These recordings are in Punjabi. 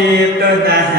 Keep the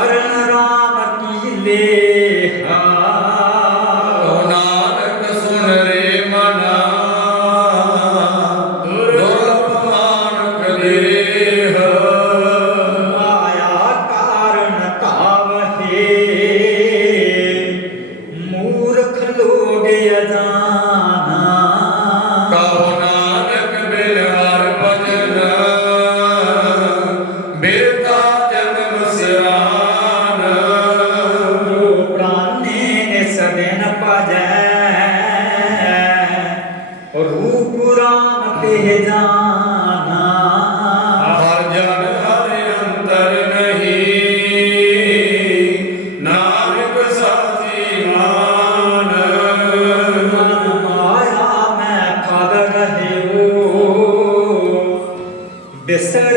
शरण राम की ले Desceu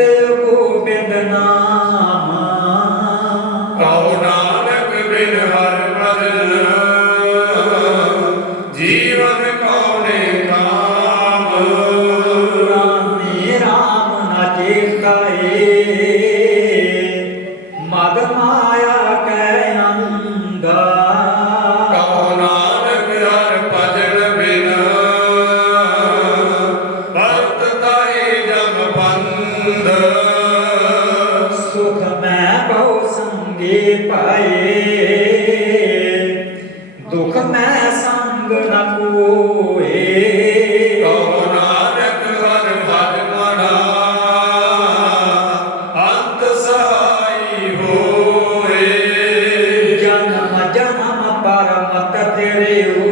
ready.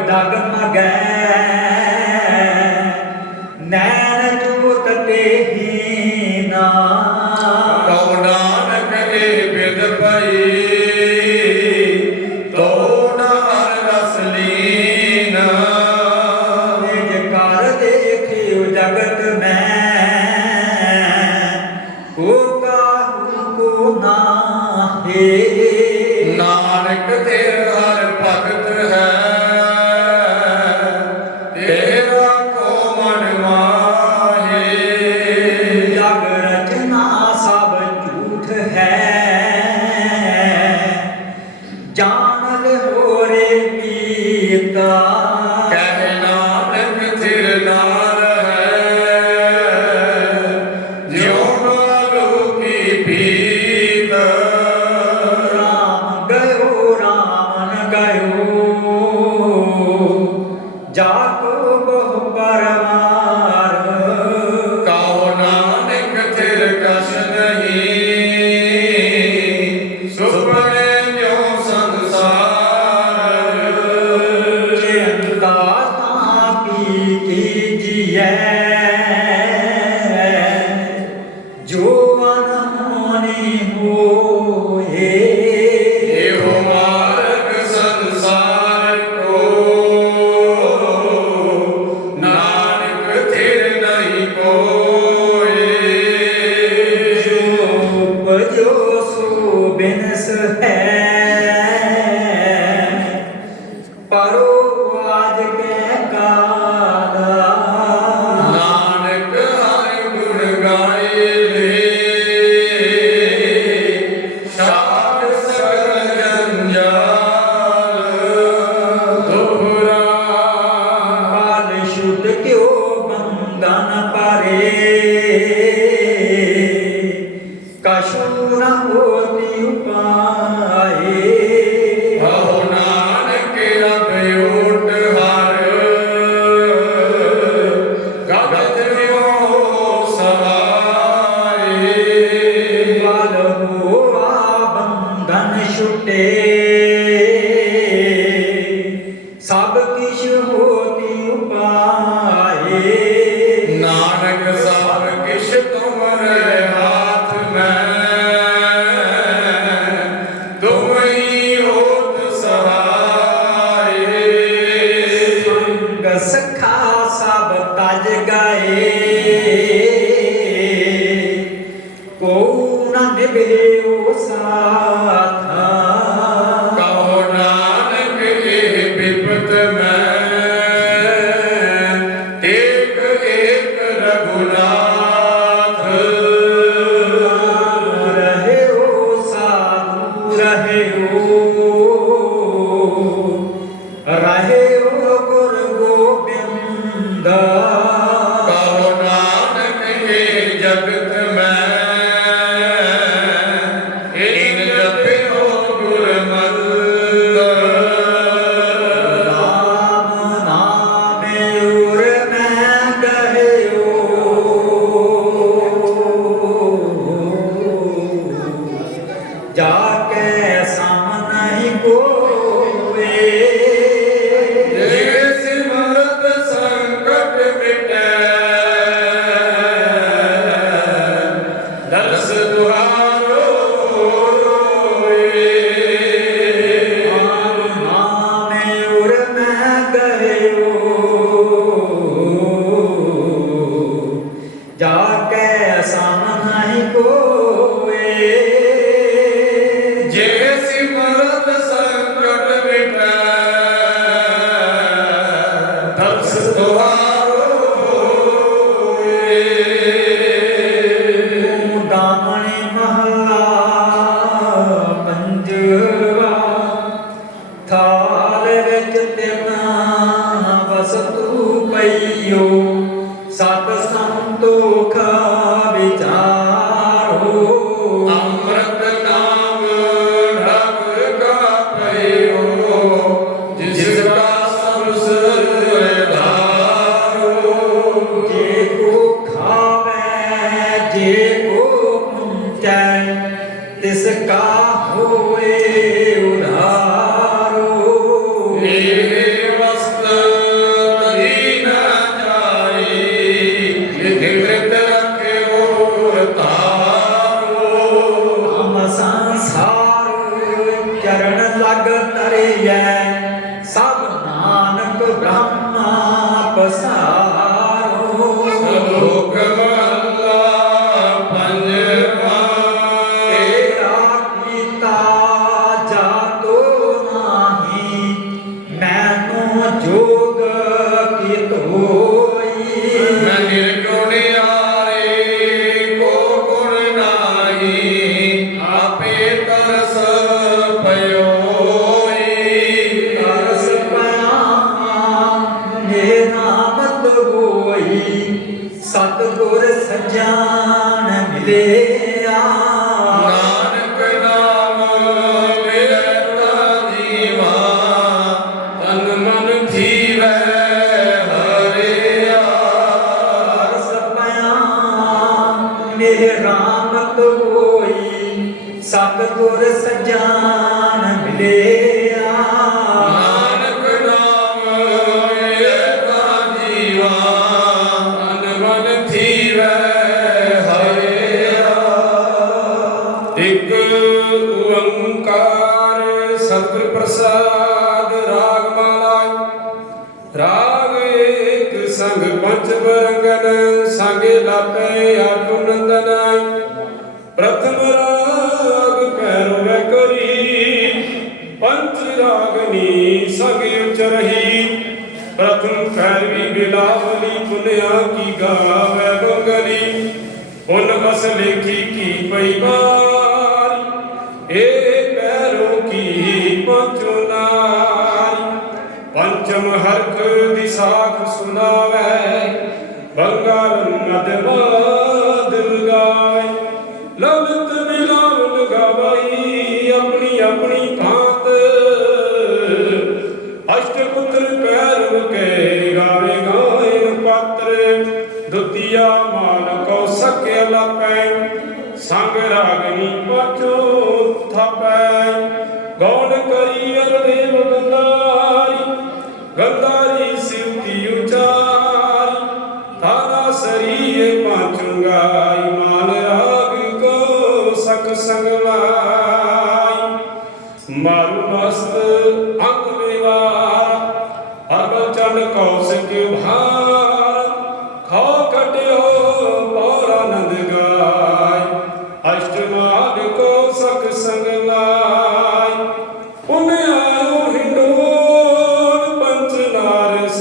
ডাক মাগে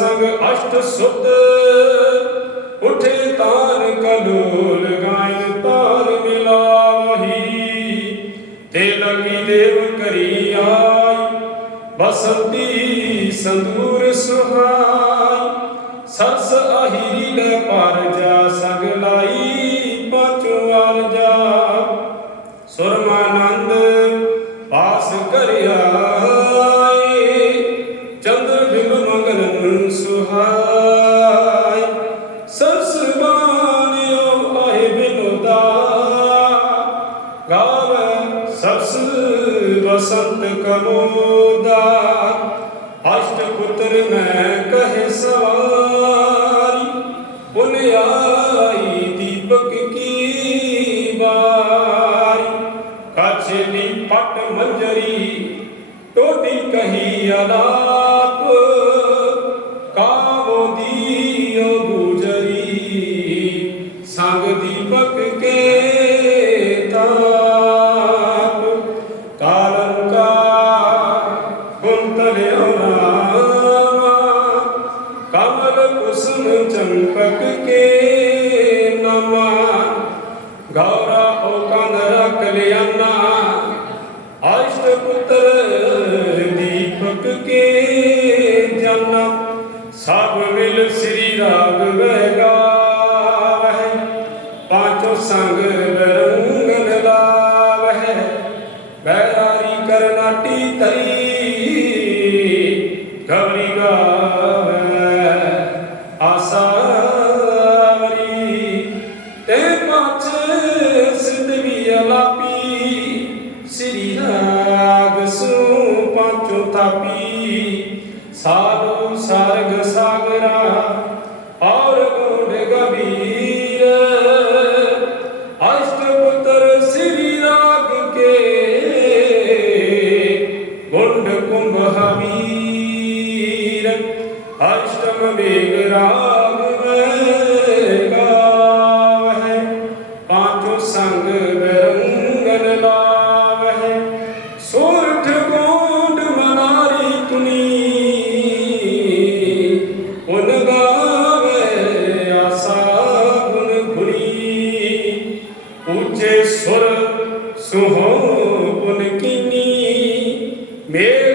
ਸੰਗ ਅਸ਼ਟ ਸੁਤ ਉਠੇ ਤਾਰ ਕਲੂਲ ਗਾਇਨ ਤਾਰ ਮਿਲਾਹੀ ਤੇ ਲਗੀ ਦੇਵ ਕਰੀ ਆਈ, ਬਸੰਤੀ ਸੰਦੂਰ ਸੁਹਾਈ। ਸਰਸ ਅਹੀਰੀ ਲੈ ਪਰ ਜਾ ਸਗਲਾ ਨੀਲੀ ਪਟ ਮੰਜਰੀ ਟੋਟੀ ਕਹੀ ਅਲਾਪ। Mesmo.